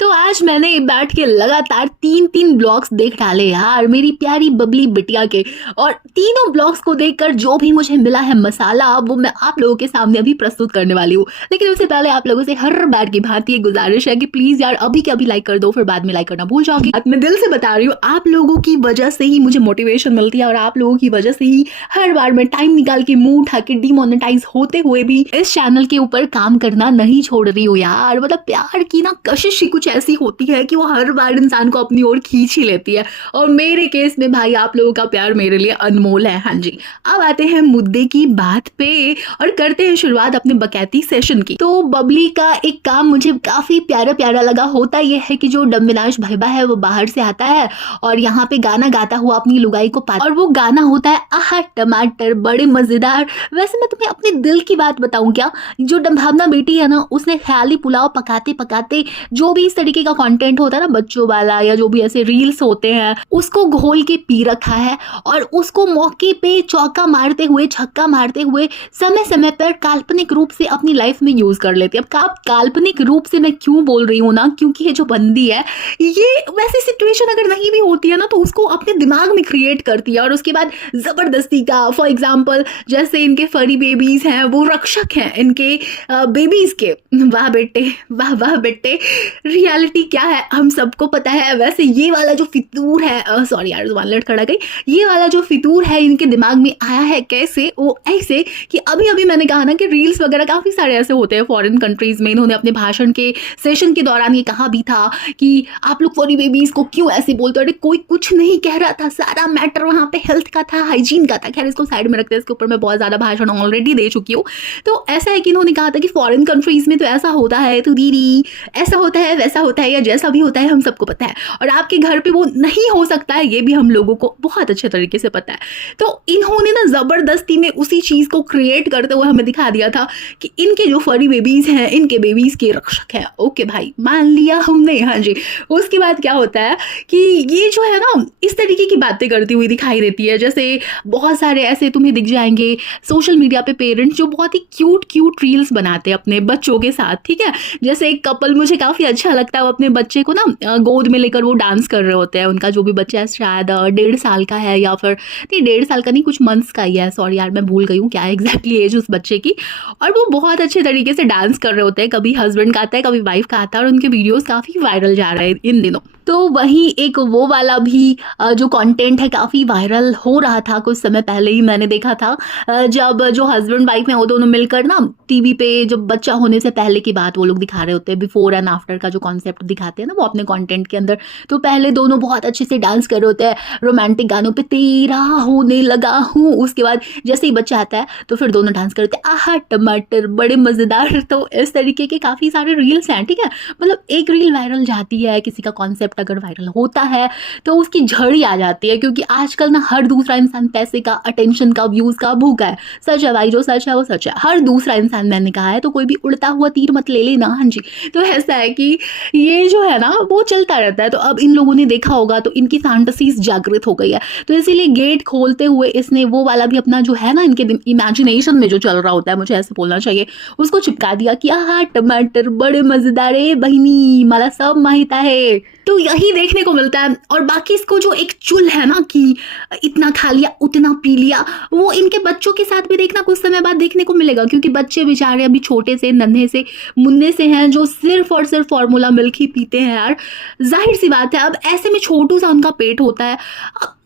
तो आज मैंने बैठ के लगातार 3-3 ब्लॉग्स देख डाले यार मेरी प्यारी बबली बिटिया के। और तीनों ब्लॉग्स को देखकर जो भी मुझे मिला है मसाला वो मैं आप लोगों के सामने अभी प्रस्तुत करने वाली हूँ। लेकिन उससे पहले आप लोगों से हर बार की भांति ये गुजारिश है कि प्लीज यार अभी के अभी लाइक कर दो, फिर बाद में लाइक करना भूल जाओगी। मैं दिल से बता रही हूँ, आप लोगों की वजह से ही मुझे मोटिवेशन मिलती है और आप लोगों की वजह से ही हर बार मैं टाइम निकाल के मुंह उठा के डीमोनेटाइज होते हुए भी इस चैनल के ऊपर काम करना नहीं छोड़ रही हूँ यार। मतलब प्यार की ना कशिश ही कुछ ऐसी होती है कि वो हर बार इंसान को अपनी ओर खींच ही लेती है। और मेरे केस में भाई आप लोगों का प्यार मेरे लिए अनमोल है। हाँ जी, अब आते हैं मुद्दे की बात पे और करते हैं शुरुआत अपने बकैती सेशन की। तो बबली का एक काम मुझे काफी प्यारा प्यारा लगा। होता यह है कि जो डम्बिनाश भाईबा है वो बाहर से आता है और यहाँ पे गाना गाता हुआ अपनी लुगाई को पाता, और वो गाना होता है आहा टमाटर बड़े मजेदार। वैसे मैं तुम्हें अपने दिल की बात बताऊं क्या, जो डम्भावना बेटी है ना उसने ख्याली पुलाव पकाते पकाते जो भी इस तरीके का कंटेंट होता है ना बच्चों वाला या जो भी ऐसे रील्स होते हैं उसको घोल के पी रखा है और उसको मौके पे चौका मारते हुए छक्का मारते हुए समय समय पर काल्पनिक रूप से अपनी लाइफ में यूज कर लेती है। अब काल्पनिक रूप से मैं क्यों बोल रही हूँ ना, क्योंकि ये जो बंदी है ये वैसी सिचुएशन अगर नहीं भी होती है ना तो उसको अपने दिमाग में क्रिएट करती है और उसके बाद जबरदस्ती का, फॉर एग्जाम्पल जैसे इनके फरी बेबीज हैं वो रक्षक हैं इनके बेबीज के। वाह बेटे वाह वाह बेटे, रियलिटी क्या है हम सबको पता है। वैसे ये वाला जो फितूर है, सॉरी यार जुबान लड़ खड़ा गई, ये वाला जो फितूर है इनके दिमाग में आया है कैसे, वो ऐसे कि अभी अभी मैंने कहा ना कि रील्स वगैरह काफी सारे ऐसे होते हैं फॉरेन कंट्रीज में। इन्होंने अपने भाषण के सेशन के दौरान ये कहा भी था कि आप लोग फॉरी बेबीज को क्यों ऐसे बोलते हो। अरे कोई कुछ नहीं कह रहा था, सारा मैटर वहां पे हेल्थ का था, हाइजीन का था। खैर इसको साइड में रखते हैं, इसके ऊपर मैं बहुत ज्यादा भाषण ऑलरेडी दे चुकी हूँ। तो ऐसा है कि इन्होंने कहा था कि फॉरेन कंट्रीज में तो ऐसा होता है, तो दीदी ऐसा होता है वैसा होता है या जैसा भी होता है हम सबको पता है, और आपके घर पे वो नहीं हो सकता है ये भी हम लोगों को बहुत अच्छे तरीके से पता है। तो इन्होंने ना जबरदस्ती में उसी चीज को क्रिएट करते हुए हमें दिखा दिया था कि इनके जो फरी बेबीज हैं इनके बेबीज के रक्षक हैं। ओके भाई मान लिया हमने। हाँ जी, उसके बाद क्या होता है कि ये जो है ना इस तरीके की बातें करती हुई दिखाई देती है। जैसे बहुत सारे ऐसे तुम्हें दिख जाएंगे सोशल मीडिया पे पेरेंट्स जो बहुत ही क्यूट क्यूट रील्स बनाते हैं अपने बच्चों के साथ, ठीक है। जैसे एक कपल मुझे काफी अच्छा लगता है, वो अपने बच्चे को ना गोद में लेकर वो डांस कर रहे होते हैं। उनका जो भी बच्चा है शायद 1.5 साल का है या फिर नहीं 1.5 साल का नहीं, कुछ मंथ्स का ही है। सॉरी यार मैं भूल गई हूँ क्या एग्जैक्टली एज उस बच्चे की। और वो बहुत अच्छे तरीके से डांस कर रहे होते हैं, कभी हस्बैंड का आता है कभी वाइफ का आता है, और उनके वीडियोस काफी वायरल जा रहे हैं इन दिनों। तो वहीं एक वो वाला भी जो कंटेंट है काफ़ी वायरल हो रहा था कुछ समय पहले ही मैंने देखा था, जब जो हस्बैंड वाइफ हैं वो दोनों मिलकर ना टीवी पे जब बच्चा होने से पहले की बात वो लोग दिखा रहे होते हैं, बिफोर एंड आफ्टर का जो कॉन्सेप्ट दिखाते हैं ना वो अपने कंटेंट के अंदर। तो पहले दोनों बहुत अच्छे से डांस कर रहे होते हैं रोमांटिक गानों पे, तेरा होने लगा हूँ। उसके बाद जैसे ही बच्चा आता है तो फिर दोनों डांस करते हैं आहा टमाटर बड़े मज़ेदार। तो इस तरीके के काफ़ी सारे रील्स हैं, ठीक है। मतलब एक रील वायरल जाती है, किसी का कॉन्सेप्ट अगर वायरल होता है तो उसकी झड़ी आ जाती है, क्योंकि आजकल ना हर दूसरा इंसान पैसे का, अटेंशन का, व्यूज का भूखा है। सच है भाई, जो सच है वो सच है। हर दूसरा इंसान मैंने कहा है, तो कोई भी उड़ता हुआ तीर मत ले लेना। हाँ जी, तो ऐसा है कि ये जो है ना वो चलता रहता है। तो अब इन लोगों ने देखा होगा तो इनकी फैंटेसीज जागृत हो गई है, तो इसीलिए गेट खोलते हुए इसने वो वाला भी अपना जो है ना इनके इमेजिनेशन में जो चल रहा होता है, मुझे ऐसे बोलना चाहिए, उसको चिपका दिया कि आहा टमाटर बड़े मजेदार है बहिनी मला सब माहित है। तो यही देखने को मिलता है। और बाकी इसको जो एक चुल है ना कि इतना खा लिया उतना पी लिया, वो इनके बच्चों के साथ भी देखना कुछ समय बाद देखने को मिलेगा, क्योंकि बच्चे बेचारे अभी छोटे से नन्हे से मुन्ने से हैं जो सिर्फ और सिर्फ फॉर्मूला मिल्क ही पीते हैं यार। जाहिर सी बात है अब ऐसे में छोटू सा उनका पेट होता है।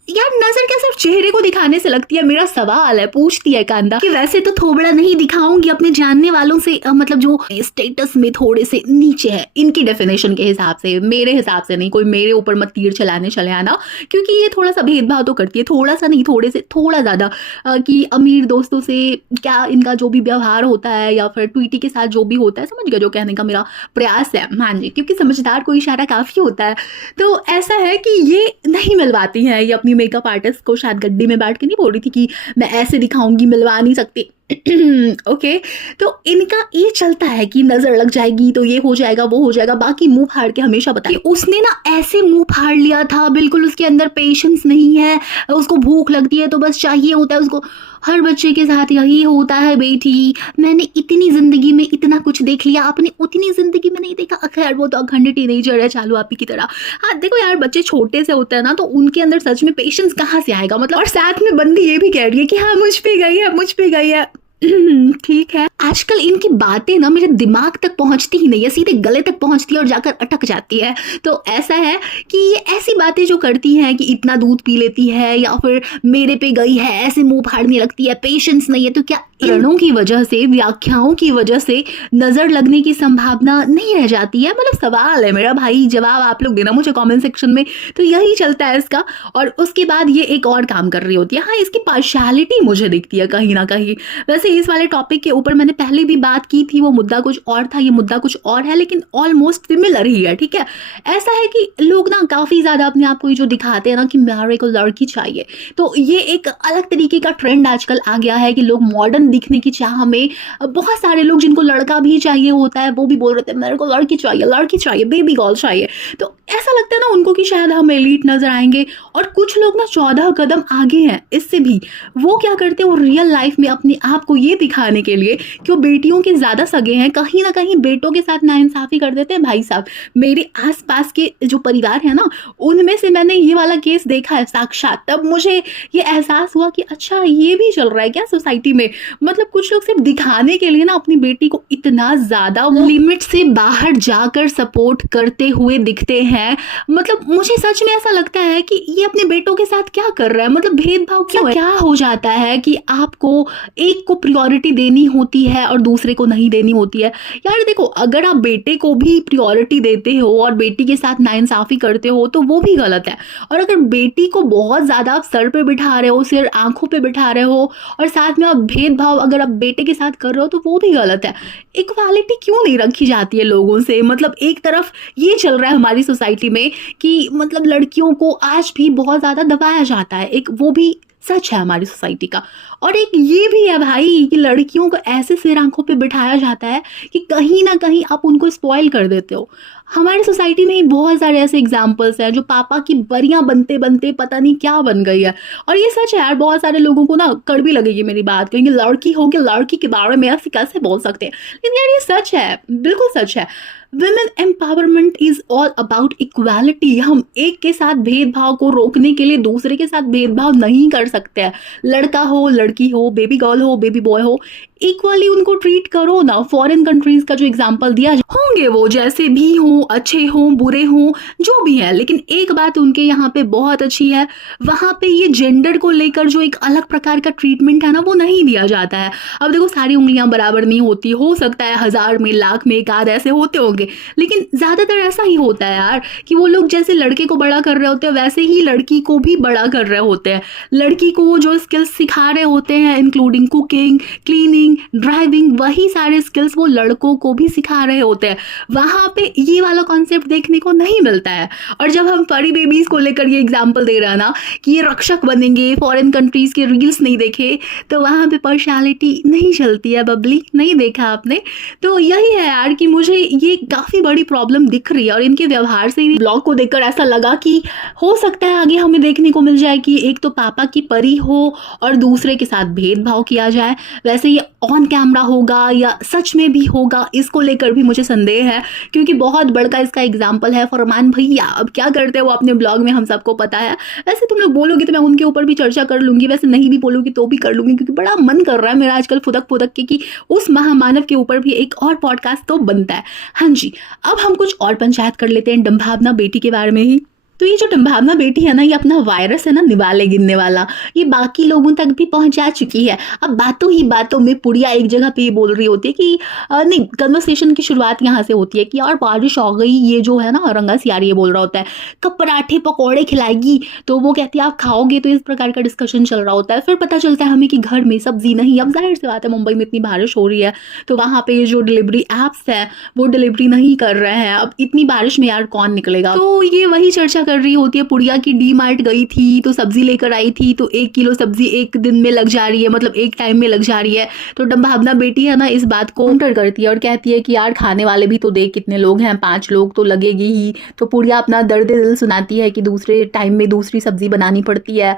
यार नजर क्या सिर्फ चेहरे को दिखाने से लगती है? मेरा सवाल है, पूछती है कांदा कि वैसे तो थोबड़ा नहीं दिखाऊंगी अपने जानने वालों से, मतलब जो स्टेटस में थोड़े से नीचे है इनकी डेफिनेशन के हिसाब से, मेरे हिसाब से नहीं। कोई मेरे ऊपर मत तीर चलाने चले आना, क्योंकि ये थोड़ा सा भेदभाव तो करती है, थोड़ा सा नहीं थोड़े से थोड़ा ज्यादा, कि अमीर दोस्तों से क्या इनका जो भी व्यवहार होता है या फिर ट्वीटी के साथ जो भी होता है, समझ गया जो कहने का मेरा प्रयास है। हाँ जी, क्योंकि समझदार को इशारा काफी होता है। तो ऐसा है कि ये नहीं मिलवाती है, ये अपनी मेकअप आर्टिस्ट को शायद गड्डी में बैठ के नहीं बोल रही थी कि मैं ऐसे दिखाऊंगी, मिलवा नहीं सकती। ओके। तो इनका ये चलता है कि नजर लग जाएगी तो ये हो जाएगा वो हो जाएगा, बाकी मुंह फाड़ के हमेशा बताए उसने ना ऐसे मुंह फाड़ लिया था, बिल्कुल उसके अंदर पेशेंस नहीं है, उसको भूख लगती है तो बस चाहिए होता है उसको। हर बच्चे के साथ यही होता है बेटी, मैंने इतनी जिंदगी में इतना कुछ देख लिया, आपने उतनी जिंदगी में नहीं देखा। खैर वो तो अखंड टीनेजर है, चालू आप ही की तरह। हाँ देखो यार, बच्चे छोटे से होते हैं ना, तो उनके अंदर सच में पेशेंस कहाँ से आएगा मतलब। और साथ में बंदी ये भी कह रही है कि हाँ मुझ पे गई है, मुझ पे गई है। ठीक है। आजकल इनकी बातें ना मेरे दिमाग तक पहुंचती ही नहीं है, सीधे गले तक पहुंचती है और जाकर अटक जाती है। तो ऐसा है कि ये ऐसी बातें जो करती हैं कि इतना दूध पी लेती है या फिर मेरे पे गई है, ऐसे मुंह फाड़ने लगती है, पेशेंस नहीं है, तो क्या रणों की वजह से, व्याख्याओं की वजह से नजर लगने की संभावना नहीं रह जाती है? मतलब सवाल है मेरा भाई, जवाब आप लोग देना मुझे कमेंट सेक्शन में। तो यही चलता है इसका। और उसके बाद ये एक और काम कर रही होती है, हाँ इसकी पार्शियलिटी मुझे दिखती है कहीं ना कहीं। वैसे इस वाले टॉपिक के ऊपर मैंने पहले भी बात की थी, वो मुद्दा कुछ और था, ये मुद्दा कुछ और है, लेकिन ऑलमोस्ट सिमिलर ही है। ठीक है, ऐसा है कि लोग ना काफी ज्यादा अपने आप को जो दिखाते हैं ना कि मेरे को लड़की चाहिए, तो ये एक अलग तरीके का ट्रेंड आजकल आ गया है कि लोग मॉडर्न दिखने की चाह में, बहुत सारे लोग जिनको लड़का भी चाहिए होता है वो भी बोल रहे थे मेरे को लड़की चाहिए, लड़की चाहिए, बेबी गर्ल चाहिए। तो ऐसा लगता है ना उनको कि शायद हम एलीट नजर आएंगे। और कुछ लोग ना 14 कदम आगे हैं इससे भी। वो क्या करते हैं, वो रियल लाइफ में अपने आप को ये दिखाने के लिए कि वो बेटियों के ज्यादा सगे हैं, कहीं ना कहीं बेटों के साथ नाइंसाफी कर देते हैं। भाई साहब, मेरे आसपास के जो परिवार है ना, उनमें से मैंने ये वाला केस देखा है साक्षात। तब मुझे ये एहसास हुआ कि अच्छा ये भी चल रहा है क्या सोसाइटी में। मतलब कुछ लोग सिर्फ दिखाने के लिए ना अपनी बेटी को इतना ज्यादा लिमिट से बाहर जाकर सपोर्ट करते हुए दिखते हैं। मतलब मुझे सच में ऐसा लगता है कि ये अपने बेटों के साथ क्या कर रहा है, मतलब भेदभाव क्यों है? क्या हो जाता है कि आपको एक को प्रायोरिटी देनी होती है और दूसरे को नहीं देनी होती है? यार देखो, अगर आप बेटे को भी प्रायोरिटी देते हो और बेटी के साथ नाइंसाफी करते हो तो वो भी गलत है। और अगर बेटी को बहुत ज्यादा आप सर पे बिठा रहे हो, सिर आंखों पे बिठा रहे हो, और साथ में आप भेदभाव अगर आप बेटे के साथ कर रहे हो तो वो भी गलत है। इक्वालिटी क्यों नहीं रखी जाती है लोगों से? मतलब एक तरफ ये चल रहा है हमारी सोसाइटी में कि मतलब लड़कियों को आज भी बहुत ज्यादा दबाया जाता है, एक वो भी सच है हमारी सोसाइटी का। और एक ये भी है भाई कि लड़कियों को ऐसे सिर आंखों पे बिठाया जाता है कि कहीं ना कहीं आप उनको स्पॉइल कर देते हो। हमारी सोसाइटी में बहुत सारे ऐसे एग्जाम्पल्स हैं जो पापा की बरियां बनते बनते पता नहीं क्या बन गई है। और ये सच है यार, बहुत सारे लोगों को ना कड़वी लगेगी मेरी बात, कहेंगे लड़की हो के लड़की के बारे में ऐसे कैसे बोल सकते हैं, लेकिन यार ये सच है, बिल्कुल सच है। Women empowerment is all about equality. हम एक के साथ भेदभाव को रोकने के लिए दूसरे के साथ भेदभाव नहीं कर सकते हैं। लड़का हो लड़की हो, बेबी गर्ल हो बेबी बॉय हो, इक्वली उनको ट्रीट करो ना। फॉरेन कंट्रीज का जो एग्जांपल दिया, होंगे वो जैसे भी हो, अच्छे हो बुरे हो जो भी है, लेकिन एक बात उनके यहाँ पे बहुत अच्छी है, वहां पे ये जेंडर को लेकर जो एक अलग प्रकार का ट्रीटमेंट है ना वो नहीं दिया जाता है। अब देखो, सारी उंगलियां बराबर नहीं होती, हो सकता है 1000 में लाख में एक आध ऐसे होते होंगे, लेकिन ज्यादातर ऐसा ही होता है यार कि वो लोग जैसे लड़के को बड़ा कर रहे होते हैं वैसे ही लड़की को भी बड़ा कर रहे होते हैं। लड़की को वो जो स्किल्स सिखा रहे होते हैं इंक्लूडिंग कुकिंग, क्लीनिंग, ड्राइविंग, वही सारे स्किल्स वो लड़कों को भी सिखा रहे होते हैं। वहां पे ये वाला कॉन्सेप्ट देखने को नहीं मिलता है। और जब हम फरी बेबीज को लेकर ये एग्जांपल दे रहे हैं ना कि ये रक्षक बनेंगे, फॉरेन कंट्रीज के रील्स नहीं देखे, तो वहां पे पर्सनालिटी नहीं चलती है बबली, नहीं देखा आपने। तो यही है यार कि मुझे ये काफी बड़ी प्रॉब्लम दिख रही है। और इनके व्यवहार से भी ब्लॉग को देखकर ऐसा लगा कि हो सकता है आगे हमें देखने को मिल जाए कि एक तो पापा की परी हो और दूसरे के साथ भेदभाव किया जाए। वैसे ये ऑन कैमरा होगा या सच में भी होगा, इसको लेकर भी मुझे संदेह है, क्योंकि बहुत बड़का इसका एग्जाम्पल है फरमान भैया। अब क्या करते हैं वो अपने ब्लॉग में हम सबको पता है। वैसे तुम लोग बोलोगे तो मैं उनके ऊपर भी चर्चा कर लूंगी, वैसे नहीं भी बोलोगी तो भी कर लूंगी, क्योंकि बड़ा मन कर रहा है मेरा आजकल फुदक फुदक के कि उस महामानव के ऊपर भी एक और पॉडकास्ट तो बनता है। हाँ जी, अब हम कुछ और पंचायत कर लेते हैं डम्भावना बेटी के बारे में ही। तो ये जो डम्भावना बेटी है ना, ये अपना वायरस है ना निवाले गिनने वाला, ये बाकी लोगों तक भी पहुंचा चुकी है। अब बातों ही बातों में पुड़िया एक जगह पे ये बोल रही होती है कि नहीं, कन्वर्सेशन की शुरुआत यहाँ से होती है कि यार बारिश आ गई, ये जो है ना रंगा सियारी ये बोल रहा होता है कब पराठे पकौड़े खिलाएगी, तो वो कहती है आप खाओगे, तो इस प्रकार का डिस्कशन चल रहा होता है। फिर पता चलता है हमें कि घर में सब्जी नहीं। अब जाहिर सी बात है, मुंबई में इतनी बारिश हो रही है तो वहाँ पे जो डिलीवरी एप्स है वो डिलीवरी नहीं कर रहे हैं। अब इतनी बारिश में यार कौन निकलेगा, तो ये वही चर्चा कर रही होती है पुड़िया की डी मार्ट गई थी तो सब्जी लेकर आई थी तो 1 किलो सब्जी एक दिन में लग जा रही है, मतलब एक टाइम में लग जा रही है। तो भावना बेटी है ना इस बात को काउंटर करती है और कहती है कि यार खाने वाले भी तो देख कितने लोग हैं, 5 लोग तो लगेगी ही। तो पुड़िया अपना दर्द दिल सुनाती है कि दूसरे टाइम में दूसरी सब्जी बनानी पड़ती है।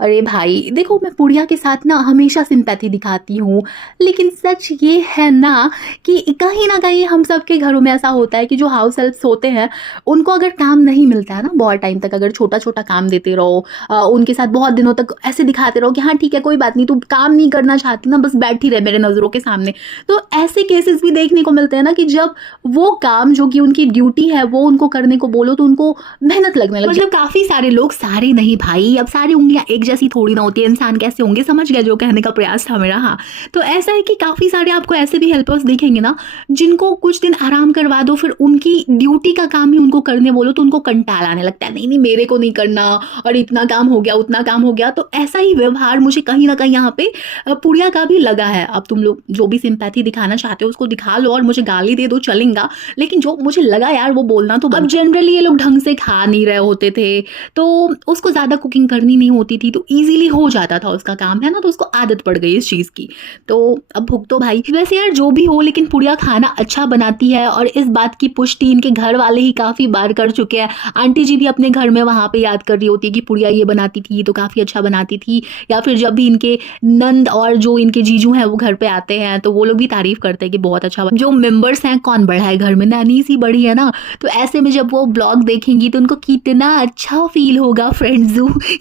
अरे भाई देखो, मैं पुड़िया के साथ ना हमेशा सिंपैथी दिखाती हूँ, लेकिन सच ये है ना कि कहीं ना कहीं हम सबके घरों में ऐसा होता है कि जो हाउस हेल्प्स होते हैं उनको अगर काम नहीं मिलता है ना बहुत टाइम तक, अगर छोटा छोटा काम देते रहो, उनके साथ बहुत दिनों तक ऐसे दिखाते रहो कि हाँ ठीक है कोई बात नहीं, तू काम नहीं करना चाहती ना, बस बैठी रहे मेरे नज़रों के सामने। तो ऐसे केसेस भी देखने को मिलते हैं ना कि जब वो काम जो कि उनकी ड्यूटी है वो उनको करने को बोलो तो उनको मेहनत लगने लगती है। मतलब काफ़ी सारे लोग, सारे नहीं भाई, अब सारी उंगलियां एक जैसी थोड़ी ना होती है, इंसान कैसे होंगे, समझ गया जो कहने का प्रयास था मेरा। हाँ, तो ऐसा है कि काफी सारे आपको ऐसे भी हेल्पर्स दिखेंगे ना जिनको कुछ दिन आराम करवा दो, फिर उनकी ड्यूटी का काम ही उनको करने बोलो तो उनको कंटाल आने लगता है, नहीं नहीं मेरे को नहीं करना, और इतना काम हो गया उतना काम हो गया। तो ऐसा ही व्यवहार मुझे कहीं ना कहीं यहाँ पे पुड़िया का भी लगा है। अब तुम लोग जो भी सिंपैथी दिखाना चाहते हो उसको दिखा लो और मुझे गाली दे दो चलेगा, लेकिन जो मुझे लगा यार वो बोलना तो। अब जनरली ये लोग ढंग से खा नहीं रहे होते थे तो उसको ज्यादा कुकिंग करनी नहीं होती थी, तो इजीली हो जाता था उसका काम, है ना, तो उसको आदत पड़ गई इस चीज की। तो अब भुगतो भाई। वैसे यार जो भी हो, लेकिन पुड़िया खाना अच्छा बनाती है और इस बात की पुष्टि इनके घर वाले ही काफी बार कर चुके हैं। आंटी जी भी अपने घर में वहां पे याद कर रही होती है कि पुड़िया ये बनाती थी तो काफी अच्छा बनाती थी, या फिर जब भी इनके नंद और जो इनके जीजू हैं वो घर पे आते हैं तो वो लोग भी तारीफ करते हैं कि बहुत अच्छा। जो मेंबर्स हैं, कौन बढ़ा है घर में, नैनी सी बड़ी है ना, तो ऐसे में जब वो ब्लॉग देखेंगी तो उनको कितना अच्छा फील होगा फ्रेंड्स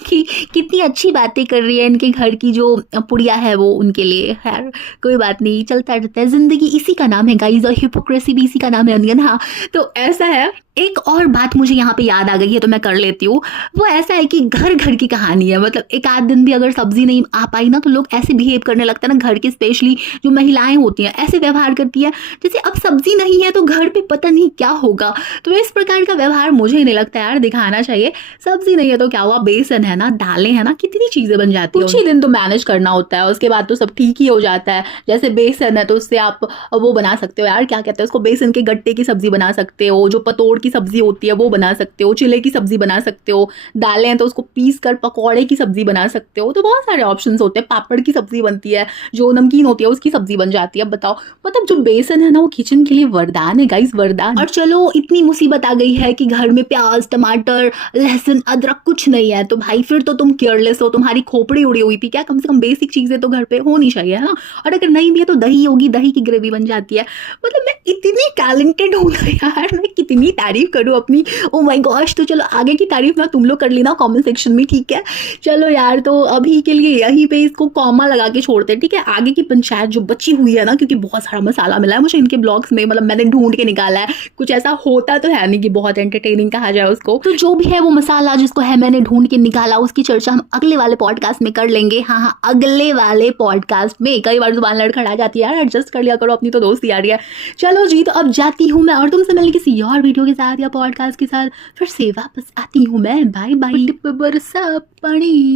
कि कितनी अच्छी बातें कर रही है इनके घर की जो पुड़िया है वो उनके लिए। खैर कोई बात नहीं, चलता रहता है, जिंदगी इसी का नाम है गाइस, और हिपोक्रेसी भी इसी का नाम है अनियन। हाँ, तो ऐसा है। एक और बात मुझे यहाँ पे याद आ गई है तो मैं कर लेती हूँ। वो ऐसा है कि घर घर की कहानी है, मतलब एक आध दिन भी अगर सब्जी नहीं आ पाई ना तो लोग ऐसे बिहेव करने लगते हैं ना, घर की स्पेशली जो महिलाएं होती हैं ऐसे व्यवहार करती है जैसे अब सब्जी नहीं है तो घर पे पता नहीं क्या होगा। तो इस प्रकार का व्यवहार मुझे नहीं लगता यार दिखाना चाहिए। सब्जी नहीं है तो क्या हुआ, बेसन है ना, दालें है ना, कितनी चीजें बन जाती है। कुछ ही दिन तो मैनेज करना होता है, उसके बाद तो सब ठीक ही हो जाता है। जैसे बेसन है तो उससे आप वो बना सकते हो यार, क्या कहते हैं उसको, बेसन के गट्टे की सब्जी बना सकते हो, जो पतोड़ की सब्जी होती है वो बना सकते हो, चिले की सब्जी बना सकते हो, दालें हैं तो उसको पीस कर पकौड़े की सब्जी बना सकते हो। तो बहुत सारे ऑप्शंस होते हैं, पापड़ की सब्जी बनती है, जो नमकीन होती है उसकी सब्जी बन जाती है। अब बताओ, मतलब जो बेसन है ना वो किचन के लिए वरदान है गाइस, वरदान। और चलो इतनी मुसीबत आ गई है कि घर में प्याज टमाटर लहसुन अदरक कुछ नहीं है तो भाई फिर तो तुम केयरलेस हो, तुम्हारी खोपड़ी उड़ी हुई थी क्या। कम से कम बेसिक चीजें तो घर पे होनी चाहिए, है ना। और अगर नहीं भी है तो दही होगी, दही की ग्रेवी बन जाती है। मतलब मैं इतनी टैलेंटेड हूँ ना यार, मैं कितनी तारीफ करूँ अपनी, ओ माय गॉश। तो चलो आगे की तारीफ ना तुम लोग कर लेना कमेंट सेक्शन में, ठीक है। चलो यार, तो अभी के लिए यहीं पे इसको कॉमा लगा के छोड़ते हैं, ठीक है। आगे की पंचायत जो बची हुई है ना, क्योंकि बहुत सारा मसाला मिला है मुझे इनके ब्लॉग्स में, मतलब मैंने ढूंढ के निकाला है, कुछ ऐसा होता तो है नहीं कि बहुत एंटरटेनिंग कहा जाए उसको। तो जो भी है वो मसाला जिसको है मैंने ढूंढ के निकाला, उसकी चर्चा हम अगले वाले पॉडकास्ट में कर लेंगे। हाँ, अगले वाले पॉडकास्ट में। कई बार जुबान लड़खड़ा जाती है यार, एडजस्ट कर लिया करो, अपनी तो दोस्ती आ रही है। चलो जी, तो अब जाती हूँ मैं और तुमसे मिलने किसी और वीडियो के साथ या पॉडकास्ट के साथ फिर से वापस आती हूँ मैं। Bye bye. बरसा पानी।